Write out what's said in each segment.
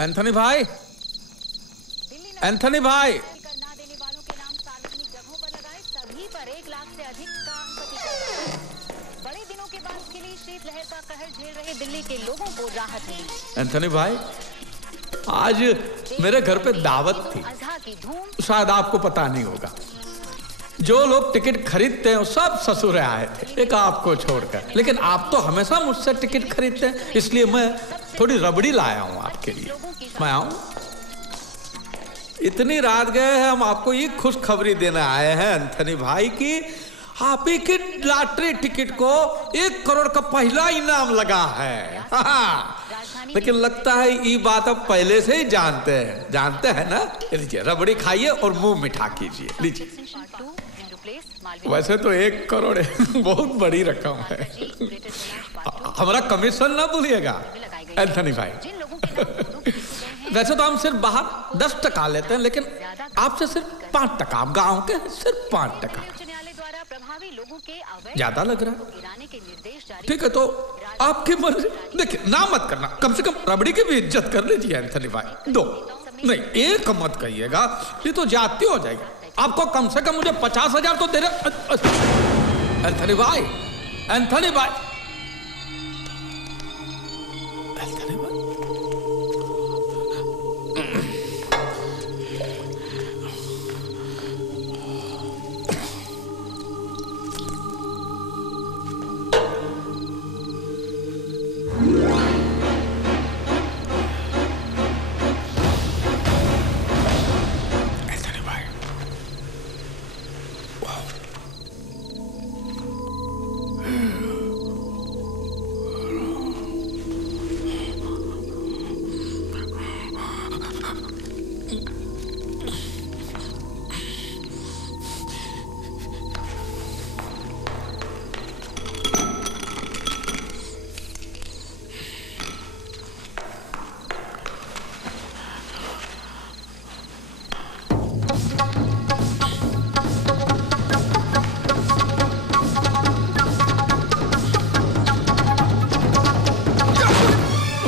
Anthony भाई, Anthony भाई, ना देने वालों के नाम सार्वजनिक जगहों पर लगाए, सभी पर 1 लाख से अधिक का अंक। बड़े दिनों के बाद खिली शीतलहर का कहर झेल रहे दिल्ली के लोगों को राहत मिली। एंथनी भाई, आज मेरे घर पे दावत थी, शायद आपको पता नहीं होगा। जो लोग टिकट खरीदते हैं सब ससुरे आए थे, एक आपको छोड़कर। लेकिन आप तो हमेशा मुझसे टिकट खरीदते हैं, इसलिए मैं थोड़ी रबड़ी लाया हूं आपके लिए। मैं आऊं? इतनी रात गए हैं, हम आपको ये खुशखबरी देने आए हैं एंथनी भाई की आप ही की लॉटरी टिकट को 1 करोड़ का पहला इनाम लगा है। लेकिन लगता है ये बात अब पहले से ही जानते हैं ना। लीजिए रबड़ी खाइए और मुंह मिठा कीजिए, लीजिए। वैसे तो 1 करोड़ बहुत बड़ी रकम है। हमारा कमीशन ना भूलिएगा एंथनी भाई। वैसे तो हम सिर्फ बाहर 10% लेते हैं, लेकिन आपसे सिर्फ 5%। आप गांव के सिर्फ 5%। ज्यादा लग रहा है? ठीक है, तो आपकी मर्जी। देखिए ना मत करना, कम से कम रबड़ी की भी इज्जत कर लीजिए एंथनी भाई। 2 नहीं, 1 मत कहिएगा, ये तो जाती हो जाएगी। आपको कम से कम मुझे 50,000 तो दे रहे एंथनी भाई। एंथनी भाई, एंथनी भाई,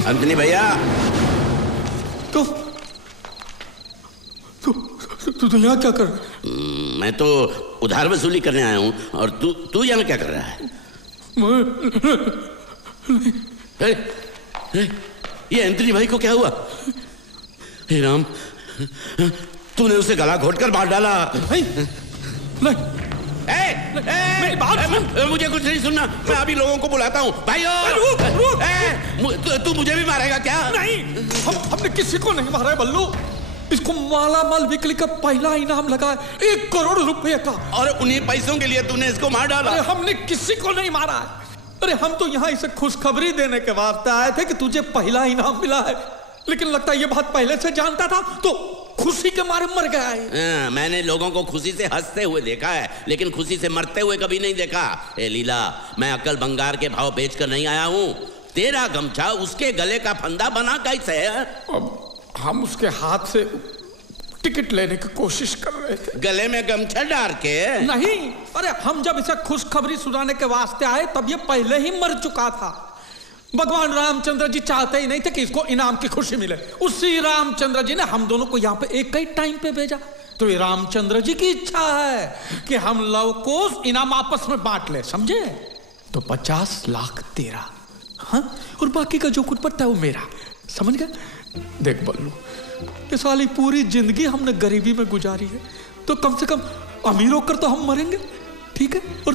अंजनी भैया, तू यहाँ क्या कर? मैं तो उधार वसूली करने आया हूँ, और तू यहाँ क्या कर रहा है? ये एंथनी भाई को क्या हुआ? हे राम, तूने उसे गला घोटकर मार डाला। नहीं, नहीं। मुझे कुछ नहीं सुनना, मैं अभी लोगों को बुलाता हूँ। भाइयों, तू मुझे भी मारेगा क्या? नहीं, हमने किसी को नहीं मारा है बल्लू। इसको माला माल बिक्री का पहला इनाम लगा है 1 करोड़ रुपए का, और उन्हीं पैसों के लिए तूने इसको मार डाला। अरे हमने किसी को नहीं मारा है। अरे हम तो यहाँ इसे खुशखबरी देने के वास्ते आए थे कि तुझे पहला इनाम मिला है। लेकिन लगता है ये बात पहले से जानता था, तो खुशी के मारे मर गया है। मैंने लोगों को खुशी से हंसते हुए देखा है, लेकिन खुशी से मरते हुए कभी नहीं देखा। ए लीला, मैं अक्ल भंगार के भाव बेचकर नहीं आया हूँ। तेरा गमछा उसके गले का फंदा बना कैसे है? अब हम उसके हाथ से टिकट लेने की कोशिश कर रहे थे। गले में गमछा डाल के? नहीं, अरे हम जब इसे खुशखबरी सुनाने के वास्ते आए तब ये पहले ही मर चुका था। भगवान रामचंद्र जी चाहते ही नहीं थे कि इसको इनाम की खुशी मिले। उसी रामचंद्र जी ने हम दोनों को यहाँ पे एक ही टाइम पे भेजा। तो ये रामचंद्र जी की इच्छा है कि हम लव को इनाम आपस में बांट ले, समझे? तो 50 लाख तेरा, हाँ, और बाकी का जो कुछ बचता है वो मेरा, समझ गया? देख बल्लू, ये साली पूरी जिंदगी हमने गरीबी में गुजारी है, तो कम से कम अमीर होकर तो हम मरेंगे, ठीक है? और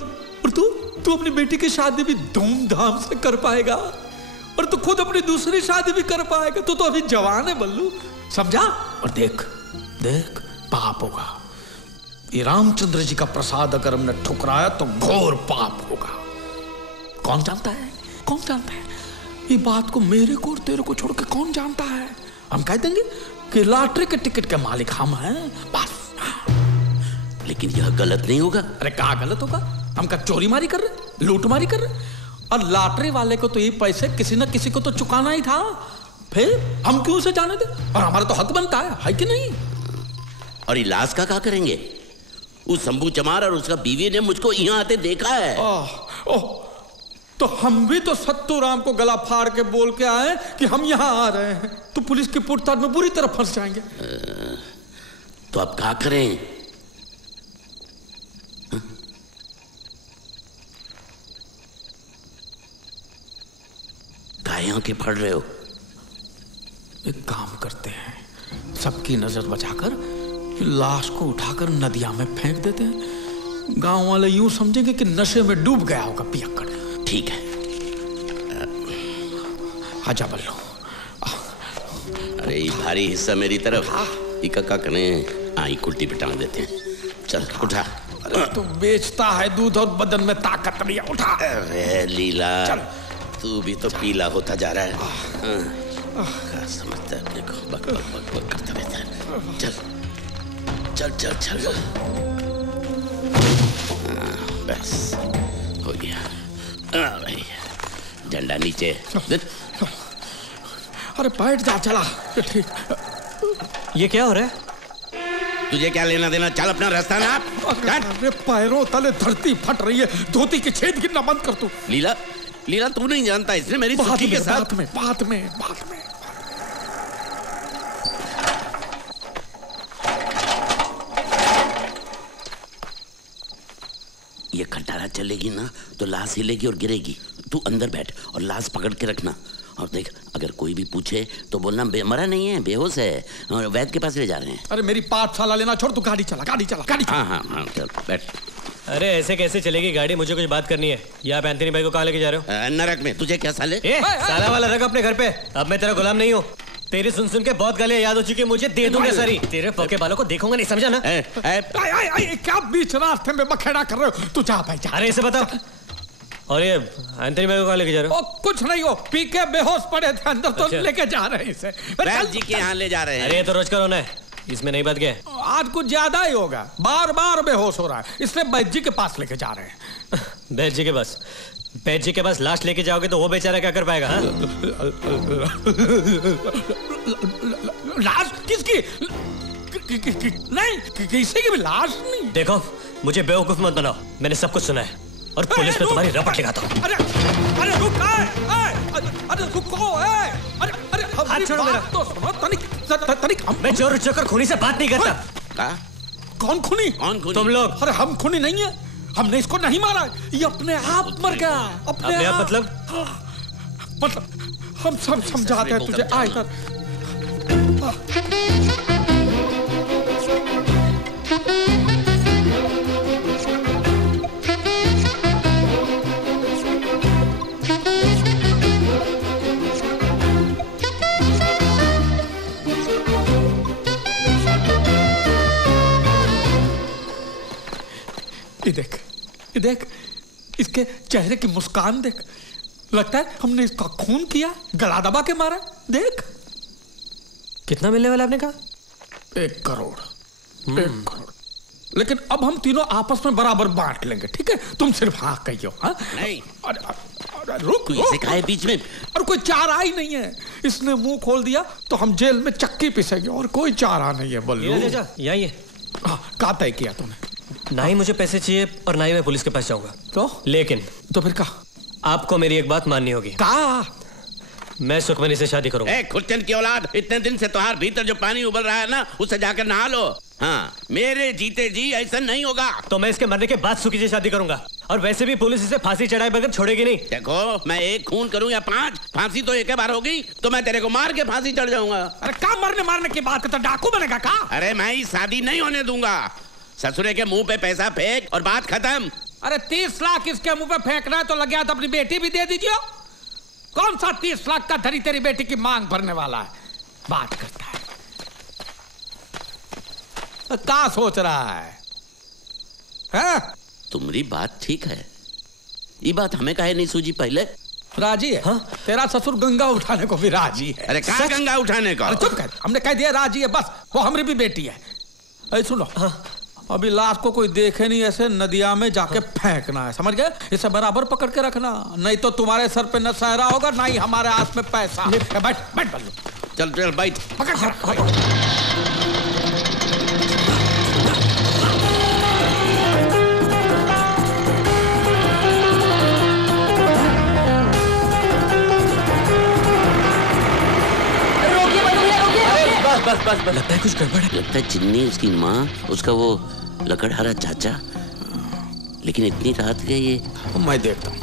तू अपनी बेटी की शादी भी धूमधाम से कर पाएगा, और तू खुद अपनी दूसरी शादी भी कर पाएगा। तू तो अभी जवान है बल्लू, समझा? और देख देख, पाप होगा। ये रामचंद्र जी का प्रसाद अगर हमने ठुकराया तो घोर पाप होगा। कौन जानता है, कौन जानता है? ये बात को मेरे को और तेरे को छोड़ के कौन जानता है? हम कह देंगे कि लॉटरी के टिकट के मालिक हम हैं, बस। लेकिन यह गलत नहीं होगा? अरे क्या गलत होगा? हम क्या चोरी मारी कर रहे, लूट मारी कर रहे? और लॉटरी वाले को तो ये पैसे किसी न किसी को तो चुकाना ही था, फिर हम क्यों उसे जाने दे? और हमारा तो हक बनता है कि नहीं? और इलाज का क्या करेंगे? उस शंभू चमार और उसका बीवी ने मुझको यहाँ आते देखा है। तो हम भी तो सत्तू राम को गला फाड़ के बोल के आए कि हम यहाँ आ रहे हैं, तो पुलिस की पूछताछ में बुरी तरह फंस जाएंगे। तो अब क्या करें? काहे आंखें फाड़ रहे हो? एक काम करते हैं, सबकी नजर बचाकर लाश को उठाकर नदिया में फेंक देते हैं। गांव वाले यूं समझेंगे कि नशे में डूब गया होगा पियक्कड़। ठीक है। आजा बल्लू। अरे ये भारी हिस्सा मेरी तरफ, इका करने आई कुल्टी पे टांग देते हैं। चल उठा। अरे तू बेचता है दूध और बदन में ताकत नहीं है, उठा। अरे लीला, चल। तू भी तो पीला होता जा रहा है। क्या समझता है अपने को? बक बक बक बक करता रहता है। चल चल चल चल। बस हो गया। भाई झंडा नीचे। अरे बैठ जा, चला। ठीक। ये क्या हो रहा है? तुझे क्या लेना देना? चल अपना रास्ता ना। अरे पैरों तले धरती फट रही है, धोती के छेद गिरना बंद कर तू। लीला, लीला तू नहीं जानता, इसने मेरी सुखी के साथ। बात में ये खटारा चलेगी ना तो लाश हिलेगी और गिरेगी। तू अंदर बैठ और लाश पकड़ के रखना। और देख, अगर कोई भी पूछे तो बोलना मरा नहीं है, बेहोश है, और वैद्य के पास ले जा रहे हैं। अरे मेरी पाठशाला लेना छोड़, तू गाड़ी चला, गाड़ी चला, गाड़ी चला। हाँ चल बैठ। अरे ऐसे कैसे चलेगी गाड़ी? मुझे कुछ बात करनी है। या आप एंथनी भाई को कहाँ लेके जा रहे हो? नरक में। तुझे क्या साले? साला वाला रख अपने घर पे। अब मैं तेरा गुलाम नहीं हूँ। तेरी सुन सुन के बहुत गालियां याद हो चुकी है मुझे। दे दूंगा सारी। तेरे पके बालों को देखूंगा नहीं, समझा ना? क्या बीच रास्ते में बखेड़ा कर रहे हो? तू जा भाई जा। अरे इसे बताओ। और ये एंथनी भाई को कहाँ लेके जा रहे हो? कुछ नहीं हो, पी के बेहोश पड़े थे अंदर, तो अच्छा। लेके जा रहे हैं इसे। वैद्य जी के यहाँ ले जा रहे हैं। अरे ये तो रोज का रोना है, इसमें नहीं बात क्या है? आज कुछ ज्यादा ही होगा, बार बार बेहोश हो रहा है, इसलिए वैद्य जी के पास लेके जा रहे हैं। वैद्य जी के पास? वैद्य जी के पास लाश लेके जाओगे तो वो बेचारा क्या कर पाएगा? लाश किसकी? नहीं, किसी की भी लाश नहीं। देखो, मुझे बेवकूफ मत बनाओ, मैंने सब कुछ सुना है और पुलिस में तुम्हारी रपट लगाता हूँ। अरे रुक, अरे रुको, अरे हाथ छोड़ो मेरा। तो सुनो, तनिक मैं चोर चोकर खूनी से बात नहीं करता। कौन खूनी? तुम लोग। अरे हम खूनी नहीं है, हमने इसको नहीं मारा, ये अपने आप मर गया। अपने आप मतलब हम सब समझाते हैं तुझे। आ इधर। ये देख, इसके चेहरे की मुस्कान देख, लगता है हमने इसका खून किया, गला दबा के मारा। देख। कितना मिलने वाला आपने कहा? 1 करोड़। 1 करोड़। लेकिन अब हम तीनों आपस में बराबर बांट लेंगे, ठीक है? तुम सिर्फ हाँ कहियो। हाँ नहीं। अरे रुक, इसे काहे बीच में? और कोई चारा ही नहीं है, इसने मुंह खोल दिया तो हम जेल में चक्की पिसेंगे, और कोई चारा नहीं है। बल्लू यही है। क्या तय किया तूने? ना ही मुझे पैसे चाहिए और ना ही मैं पुलिस के पास जाऊंगा। लेकिन तो फिर क्या? आपको मेरी एक बात माननी होगी। मैं सुखमनी से शादी करूंगा। खुर्चन की औलाद, इतने दिन से तुम्हारे भीतर जो पानी उबल रहा है ना, उसे जाकर नहा लो। हाँ, मेरे जीते जी ऐसा नहीं होगा। तो मैं इसके मरने के बाद सुखी से शादी करूंगा, और वैसे भी पुलिस इसे फांसी चढ़ाए बगैर छोड़ेगी नहीं। देखो, मैं 1 खून करूं या 5, फांसी तो एक बार होगी, तो मैं तेरे को मार के फांसी चढ़ जाऊंगा। अरे क्या मारने की बात करता? डाकू बनेगा क्या? अरे मैं ही शादी नहीं होने दूंगा। ससुरे के मुंह पे पैसा फेंक और बात खत्म। अरे 30 लाख इसके मुंह पे फेंकना है तो लग गया तो अपनी बेटी भी दे दीजिए। कौन सा 30 लाख का धरी तेरी बेटी की मांग भरने वाला है? बात करता है। क्या सोच रहा है? तुम्हारी बात ठीक है, ये बात हमें काहे नहीं सूझी पहले? राजी है। हाँ? तेरा ससुर गंगा उठाने को भी राजी है। अरे कहाँ गंगा उठाने का? चुप कर, हमने कह दिया राजी है, बस। वो हमारी भी बेटी है। अरे सुनो, अभी लाश को कोई देखे नहीं, ऐसे नदिया में जाके फेंकना है, समझ गए? इसे बराबर पकड़ के रखना, नहीं तो तुम्हारे सर पे न सहरा होगा, ना ही हमारे हाथ में पैसा। बैठ बैठ बल्लू। चल चल बैठ। पकड़। बस बस बस। लगता है कुछ गड़बड़ है। लगता है चिन्नी, उसकी माँ, उसका वो लकड़हारा चाचा। लेकिन इतनी रात के ये मैं देखता हूँ।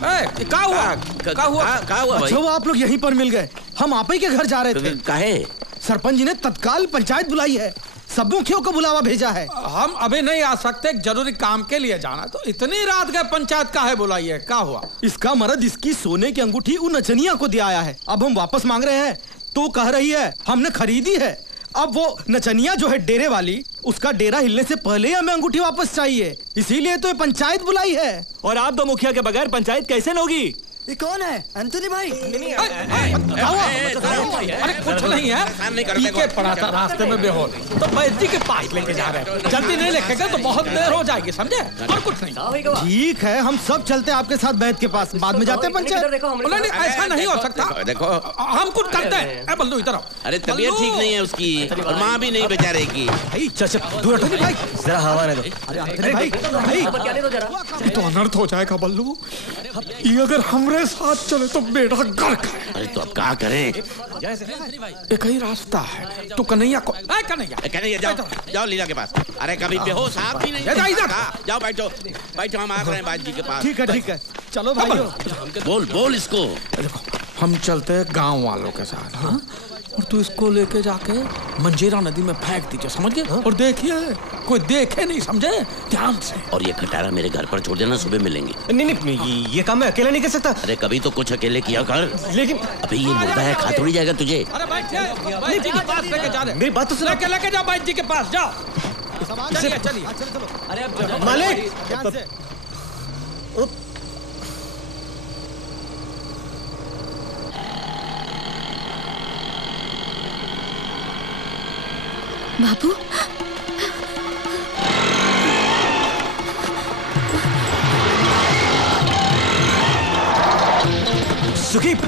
क्या हुआ? क्या हुआ अच्छा वो आप लोग यहीं पर मिल गए। हम आप ही के घर जा रहे थे। काहे? सरपंच जी ने तत्काल पंचायत बुलाई है, सब मुखियों को बुलावा भेजा है। हम अभी नहीं आ सकते, जरूरी काम के लिए जाना। तो इतनी रात गए पंचायत काहे बुलाई है? क्या हुआ? इसका मर्द इसकी सोने की अंगूठी उन नचनिया को दिया आया है। अब हम वापस मांग रहे हैं तो कह रही है हमने खरीदी है। अब वो नचनिया जो है डेरे वाली, उसका डेरा हिलने से पहले ही हमें अंगूठी वापस चाहिए, इसीलिए तो ये पंचायत बुलाई है। और आप दो मुखिया के बगैर पंचायत कैसे न होगी? ये कौन है? एंथोनी भाई? क्या हुआ? अरे कुछ नहीं है, पी के पड़ा था रास्ते में बेहोश, तो वैद्य जी के पास लेके जा रहे हैं। जल्दी नहीं लेके गए तो बहुत देर हो जाएगी, समझे? और कुछ नहीं। ठीक है, हम सब चलते हैं आपके साथ वैद्य के पास, बाद में जाते हैं पंचायत। नहीं, ऐसा नहीं हो सकता। देखो हम कुछ करते हैं। बल्लू इधर आओ। अरे तबीयत ठीक नहीं है उसकी, और माँ भी नहीं बेचारे की। भाई चल दूर हटो भाई, जरा हवा ने दो। अरे भाई तो अनर्थ हो जाएगा बल्लू। ये अगर हमरे साथ चले तो बेटा गर्क है। अरे तो अब क्या करें? एक ही रास्ता है, तो कन्हैया को कन्हैया जाओ लीला के पास। अरे कभी बेहोश आप भी नहीं। जाओ बैठो बैठो, हम आ रहे हैं बाजी के पास। ठीक है चलो भाई। बोल इसको। देखो हम चलते हैं गांव वालों के साथ, हाँ? और तू इसको लेके जाके मंजीरा नदी में फेंक दीजिए, समझ गए? और देखिए कोई देखे नहीं, समझे? ध्यान से। और ये खटारा मेरे घर पर छोड़ देना, सुबह मिलेंगे। नहीं, ये काम मैं अकेला नहीं कर सकता। अरे कभी तो कुछ अकेले किया कर। लेकिन अभी ये मुर्दा है, खा थोड़ी जाएगा तुझे। अरे बैठ जी के पास लेके जा रहे। मेरी बात तो सुनो। लेके जाओ बैठ जी के पास, जाओ। चलिए। अरे अब मालिक बाबू, सुखीप,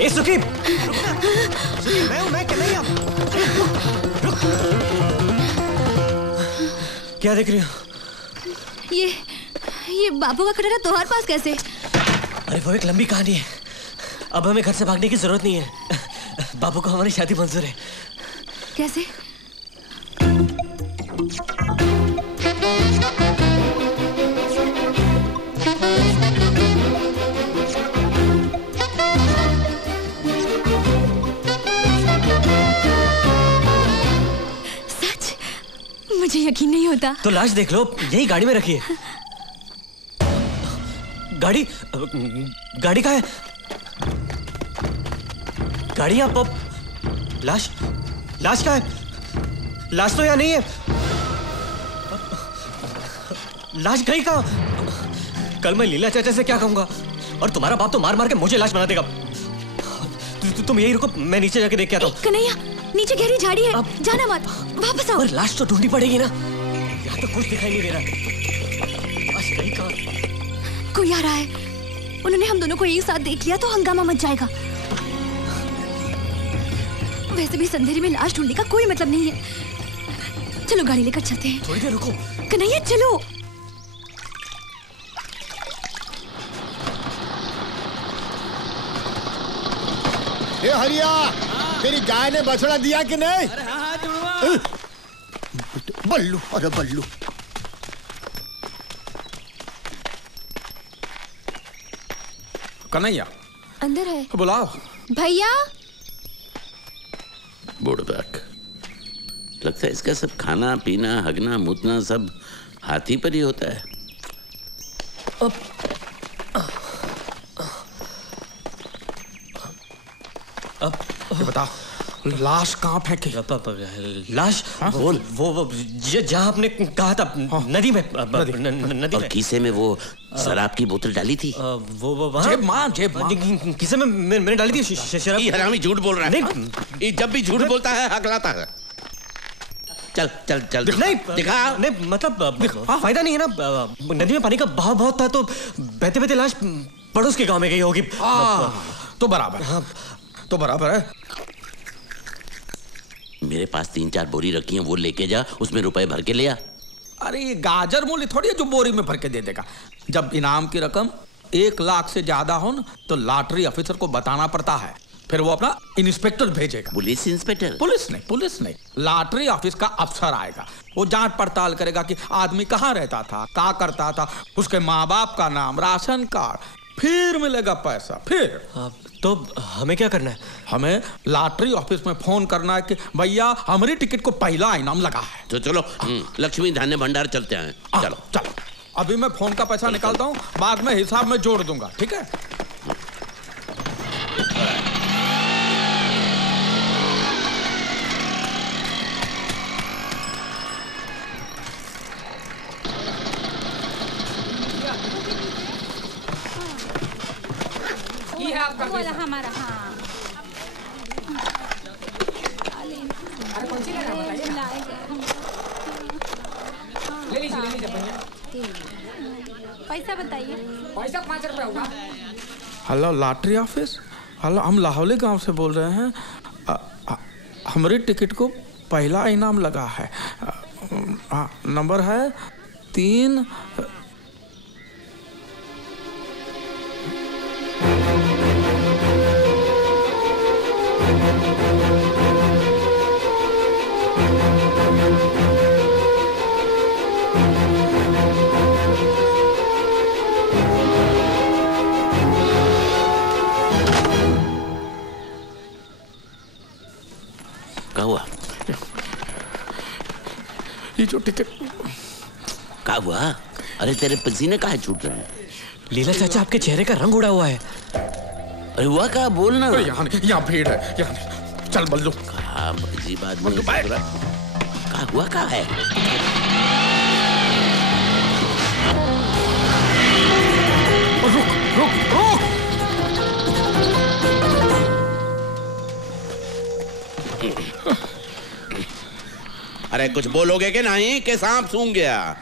ए सुखीप, मैं कन्हैया, रुक। क्या देख रही हो? ये बाबू का खटारा तुम्हारे पास कैसे? अरे वो एक लंबी कहानी है। अब हमें घर से भागने की जरूरत नहीं है। बाबू को हमारी शादी मंजूर है। कैसे? सच? मुझे यकीन नहीं होता। तो लाश देख लो, यही गाड़ी में रखी है। गाड़ी कहाँ है? गाड़ी यहाँ पर। लाश कहाँ है? लाश तो यहाँ नहीं है। लाश गई कहाँ? कल मैं लीला चाचा से क्या कहूंगा? और तुम्हारा बाप तो मार मार के मुझे लाश बना देगा। तुम यही रुको, मैं नीचे जाके देख के आता हूँ। कन्हैया, नीचे गहरी झाड़ी है, जाना मत, वापस आओ। और लाश तो ढूंढनी पड़ेगी ना। यहाँ तो कुछ दिखाई नहीं दे रहा। लाश गई कहाँ? कोई आ रहा है। उन्होंने हम दोनों को एक साथ देख लिया तो हंगामा मच जाएगा। वैसे भी संधेरे में लाश ढूंढने का कोई मतलब नहीं है। चलो गाड़ी लेकर चलते हैं। थोड़ी देर रुको। कन्हैया चलो। ए हरिया, तेरी गाय ने बछड़ा दिया कि नहीं? बल्लू, अरे बल्लू। कन्हैया अंदर है, बुलाओ। भैया। बुढ़बक, लगता है इसका सब खाना पीना हगना मुतना सब हाथी पर ही होता है। अब बताओ, लाश कहाँ फेंकी? लाश? वो जहाँ आपने कहा था, नदी में। नदी और में। कीसे में वो शराब की बोतल डाली थी। वो जेब माँ। कीसे में मैंने डाली थी शराब। ये हरामी झूठ बोल रहा है। ये जब भी झूठ बोलता है हकलाता है। चल चल चल नहीं दिखा। नहीं, मतलब फायदा नहीं है ना। नदी में पानी का बहाव बहुत था, तो बहते बहते लाश पड़ोस के गांव में गई होगी। तो बराबर। हाँ, तो बराबर है। मेरे पास 3-4 बोरी रखी हैं, वो लेके जा, उसमें रुपए भर के ले आ। अरे ये गाजर मूली थोड़ी है जो बोरी में भर के दे देगा। जब इनाम की रकम 1 लाख से ज्यादा हो ना, तो लॉटरी ऑफिसर को बताना पड़ता है, फिर वो अपना इंस्पेक्टर भेजेगा। Police inspector? पुलिस नहीं, लॉटरी ऑफिस का अफसर आएगा। वो जांच पड़ताल करेगा कि आदमी कहाँ रहता था, क्या करता था, उसके माँ बाप का नाम, राशन कार्ड, फिर मिलेगा पैसा। फिर तो हमें क्या करना है? हमें लॉटरी ऑफिस में फोन करना है कि भैया हमारी टिकट को पहला इनाम लगा है। तो चलो लक्ष्मी धान्य भंडार चलते हैं। चलो अभी मैं फोन का पैसा निकालता हूँ, बाद में हिसाब में जोड़ दूंगा, ठीक है? ये आपका वाला हमारा। हाँ अरे कौन सी लेना बताइए ना। ले लीजिए भैया। पैसा बताइए। पैसा 5 रुपया होगा। हेलो लॉटरी ऑफिस, हेलो, हम लाहौली गांव से बोल रहे हैं। हमारी टिकट को पहला इनाम लगा है। नंबर है 3। क्या हुआ? ये जो टिकट क्या हुआ? अरे तेरे पसीने काहे छूट रहे हैं? लीला चाचा, आपके चेहरे का रंग उड़ा हुआ है। अरे हुआ क्या? बोलना। यहाँ भीड़ है, यहाँ चल बल्लू। अजीब आदमी। क्या हुआ? क्या है? रुक। अरे कुछ बोलोगे कि नहीं कि सांप सूंघ गया?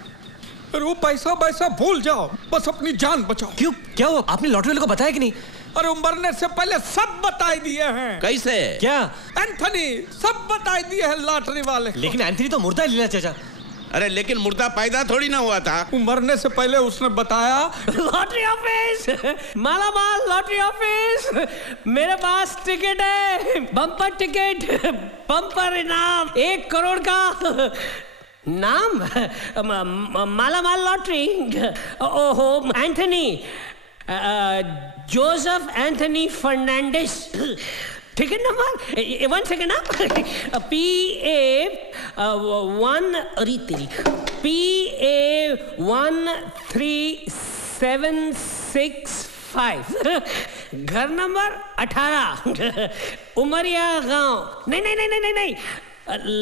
अरे वो पैसा भूल जाओ, बस अपनी जान बचाओ। क्यों? क्या हुआ? आपने लॉटरी वाले को बताया कि नहीं? अरे मरने से पहले सब बता दिए हैं। कैसे? क्या? एंथनी सब बता दिए हैं लॉटरी वाले। लेकिन एंथनी तो मुर्दा है लीला चाचा। अरे लेकिन मुर्दा पैदा थोड़ी ना हुआ था। मरने से पहले उसने बताया। Lottery office, Malamaal lottery office, मेरे पास टिकट है, बम्पर टिकट, बम्पर इनाम 1 करोड़ का। नाम मालामाल लॉटरी। ओहो, Anthony, Joseph Anthony Fernandes. Ticket number 1 second आप PA13765, घर नंबर 18, उमरिया गांव। नहीं,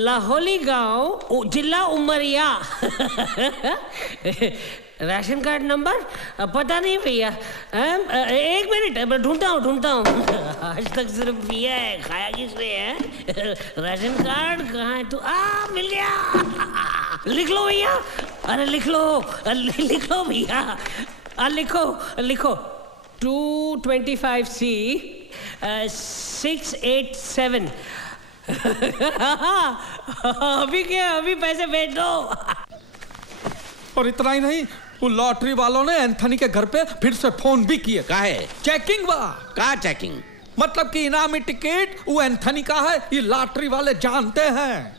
लाहौली गांव, जिला उमरिया। राशन कार्ड नंबर पता नहीं भैया। 1 मिनट, ढूंढता हूँ। आज तक सिर्फ पिया है, खाया किसने है? राशन कार्ड कहाँ है? तो मिल गया। लिख लो भैया। अरे लिख लो भैया। लिखो 225C 687। अभी पैसे भेज दो। और इतना ही नहीं, वो लॉटरी वालों ने एंथनी के घर पे फिर से फोन भी किए। काहे? चेकिंग बा। का चेकिंग? मतलब कि इनामी टिकट वो एंथनी का है, ये लॉटरी वाले जानते हैं।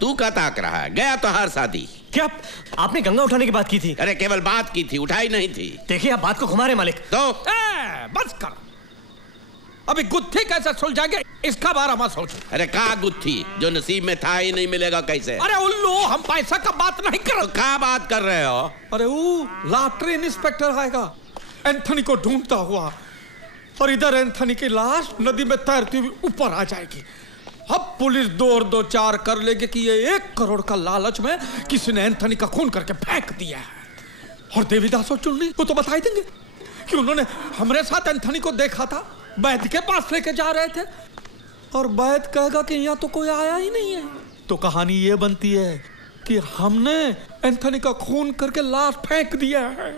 तू क्या ताक रहा है? गया तो हर शादी। क्या आपने गंगा उठाने की बात की थी? अरे केवल बात की थी, उठाई नहीं थी। देखिए आप बात को घुमा रहे मालिक। तो बस कर, अभी गुत्थी कैसे सुलझाएंगे इसका बारे में सोचो। अरे का गुत्थी? जो नसीब में था ही नहीं मिलेगा कैसे? अरे उल्लू, हम पैसा का बात नहीं कर। तो क्या बात कर रहे हो? अरे वो लॉटरी इंस्पेक्टर आएगा एंथनी को ढूंढता हुआ, और इधर एंथनी की लाश नदी में तैरती हुई ऊपर आ जाएगी। अब पुलिस 2 और 2 4 कर लेगी कि ये 1 करोड़ का लालच में किसी ने एंथनी का खून करके फेंक दिया है। और देवीदास और चुन्नी वो तो बता ही देंगे कि उन्होंने हमारे साथ एंथनी को देखा था, वैद्य के पास लेके जा रहे थे, और वैद्य कहेगा कि यहाँ तो कोई आया ही नहीं है। तो कहानी ये बनती है कि हमने एंथनी का खून करके लाश फेंक दिया है।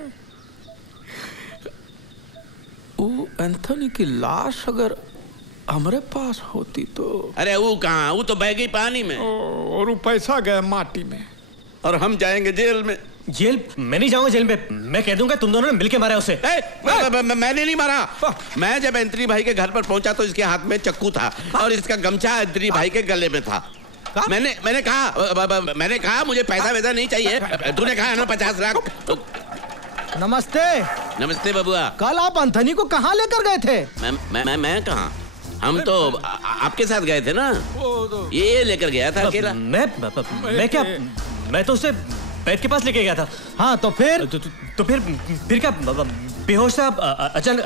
वो एंथनी की लाश अगर हमारे पास होती तो। अरे वो कहाँ? वो तो बह गई पानी में। और वो पैसा गया माटी में। और हम जाएंगे जेल में। जेल मैं नहीं जाऊंगा जेल में। मैं कह दूंगा तुम दोनों ने मिलके मारा उसे। मैंने नहीं मारा। मैं जब एंथनी भाई के घर पर पहुंचा तो इसके हाथ में चक्कू था और इसका गमछा एंथनी भाई के गले में था। मैंने कहा मुझे पैसा वैसा नहीं चाहिए। तूने कहा ना 50 लाख। नमस्ते। नमस्ते बबुआ। कल आप एंथनी को कहाँ लेकर गए थे? मैं कहाँ? हम तो आपके साथ गए थे ना। ये लेकर गया था अकेला। मैं क्या? मैं तो उसे बेड के पास लेके गया था। हाँ तो फिर? तो फिर क्या? बेहोश था,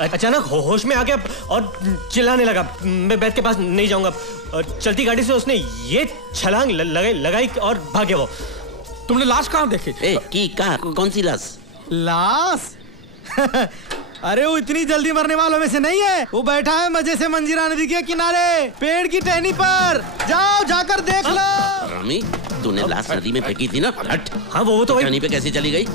अचानक होश में आ गया और चिल्लाने लगा। मैं बेड के पास नहीं जाऊंगा। चलती गाड़ी से उसने ये छलांग लगाई और भागे वो। तुमने लाश कहाँ देखी? कौन सी लाश? लाश? अरे वो इतनी जल्दी मरने वालों में से नहीं है। वो बैठा है मजे से मंजीरा नदी के किनारे पेड़ की टहनी पर। जाओ जाकर देख लो। रामी, तूने लाश नदी में फेंकी थी ना? हट। हाँ वो तो टहनी पे कैसे चली गई?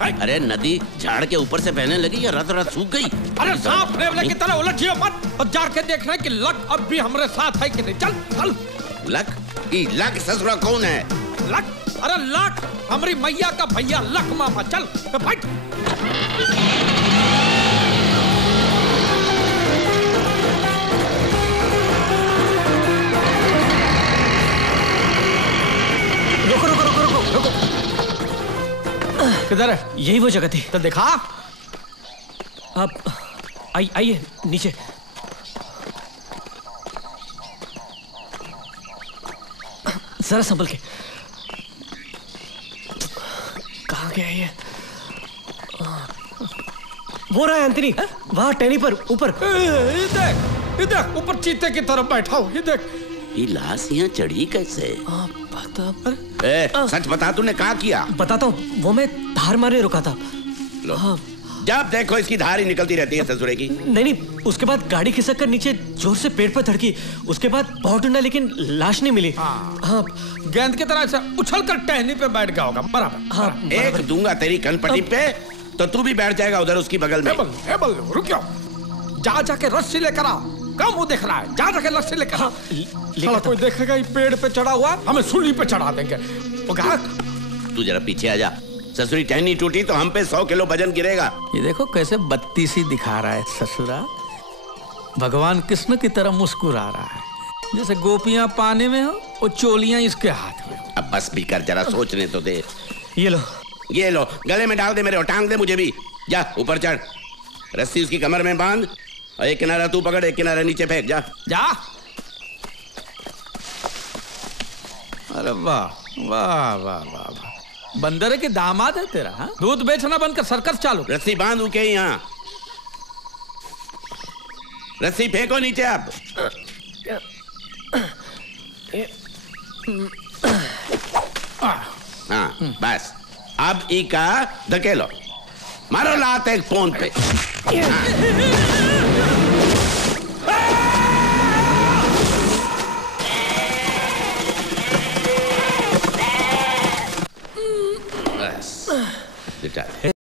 अरे नदी झाड़ के ऊपर से बहने लगी या रात रात सूख गई? अरे सांप रेवले की तरह उलझियो मत और जाके देखना कि लक अब भी हमारे साथ है कि नहीं। चल चल। लक ससुरा कौन है? लक? अरे लक हमारी मैया का भैया लक मामा। चल बैठ। रुको। किधर है? यही वो जगह थी। तो दिखा। आप आइए नीचे। जरा संभल के। कहाँ गया ये? वो रहा है एंथनी, वहाँ टहनी पर ऊपर। ये देख ऊपर चीते की तरफ बैठा हूँ। ये देख। ये लाश यहाँ चढ़ी कैसे? पता। सच बता, तूने क्या किया? बताता हूँ। वो मैं धार मारने रुका था। जब देखो इसकी धार ही निकलती रहती है ससुरे की। नहीं, उसके बाद गाड़ी खिसक कर नीचे जोर से पेड़ पर धड़की। उसके बाद बहुत ढूंढा लेकिन लाश नहीं मिली। हाँ। गेंद की तरह से उछल कर टहनी पे बैठ गया होगा। बराबर। हाँ, एक दूंगा तेरी कनपट्टी पे तो तू भी बैठ जाएगा उधर उसकी बगल में। रुकियो। जाके रस्सी लेकर आ। कम वो देख रहा है। जाके रस्सी लेकर आ। कोई देखेगा ये पेड़ पे चढ़ा हुआ, हमें सूली पे चढ़ा देंगे। तू जरा पीछे आ जा। ससुरी टहनी टूटी तो हम पे 100 किलो वजन गिरेगा। ये देखो कैसे बत्तीसी दिखा रहा है ससुरा। भगवान कृष्ण की तरह मुस्कुरा रहा है, जैसे गोपियां पानी में हो और चोलियां इसके हाथ में। अब बस भी कर, जरा सोचने तो दे। ये लो गले में डाल दे मेरे और टांग दे मुझे भी। जा ऊपर चढ़, रस्सी उसकी कमर में बांध और एक किनारा तू पकड़, एक किनारा नीचे फेंक। जा। अरे वाह वाह वाह वाह, बंदर के दामाद है तेरा। हाँ? दूध बेचना बंद कर सर्कस चालू। रस्सी बांध के यहाँ, रस्सी फेंको नीचे। अब हाँ बस, अब ई का धकेलो, मारो लात एक पोंद पे।